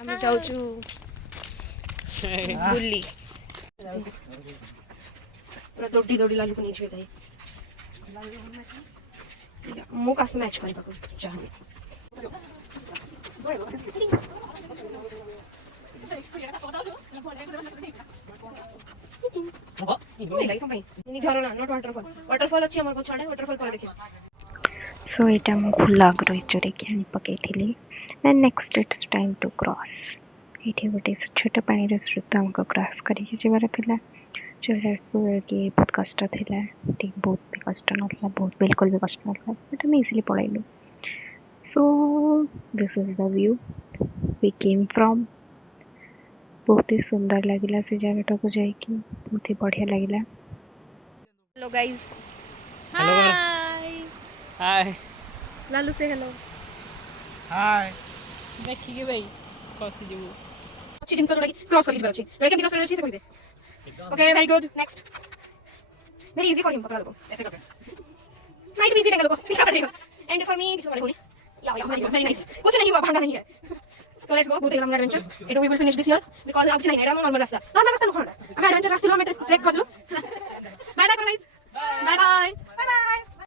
আমি যাଉଛୁ ବୁଲି ପୁରା ଦୌଡ଼ି ଦୌଡ଼ି ଲାଲୁକୁ ନେଇଯିବେ ଭାଇ। ମୁଁ କାହା ସହ ମ୍ୟାଚ୍ କରିବାକୁ ଚାହୁଁନି। ଝରଣା ନଟ୍ ୱାଟରଫଲ୍। ୱାଟରଫଲ୍ ଅଛି ଆମର ପଛଆଡ଼େ, ୱାଟରଫଲ୍ ପରେ ଦେଖିବା। सो यहाँ मुझे फुल आग्रह चढ़े आनी पकई and next it's time to cross. ये गोटे छोट पानी स्रोत आमको क्रॉस करके जबार था चढ़ा कि बहुत कष्ट था बहुत भी कष्ट ना बहुत बिल्कुल भी कष्ट ना बट आम इजिली पलैलु। So this is the view we came from. बहुत ही सुंदर लगिला से जगटा को जाकि बहुत ही बढ़िया लगिला। Hello guys. Hello hi Lalu से हेलो हाय देखिए भाई फसी जीवु अच्छी जिंस जोड़ा क्रॉस कर लीजिए। लड़के भी क्रॉस कर रहे हैं से कहिबे। Okay very good next. Very easy for him पकड़ा लो ऐसे करके। नाइट भी इजी टेंगल को पीछे कर देगा एंड फॉर मी पीछे वाले होने या वेरी नाइस। कुछ नहीं हुआ भागा नहीं है। सो लेट्स गो बहुत लंबा adventure it we will finish this year because अब नहीं है नॉर्मल रास्ता नुखड़ा हम एडवेंचर रास्ता हम ट्रैक कर लो। Bye bye guys bye bye.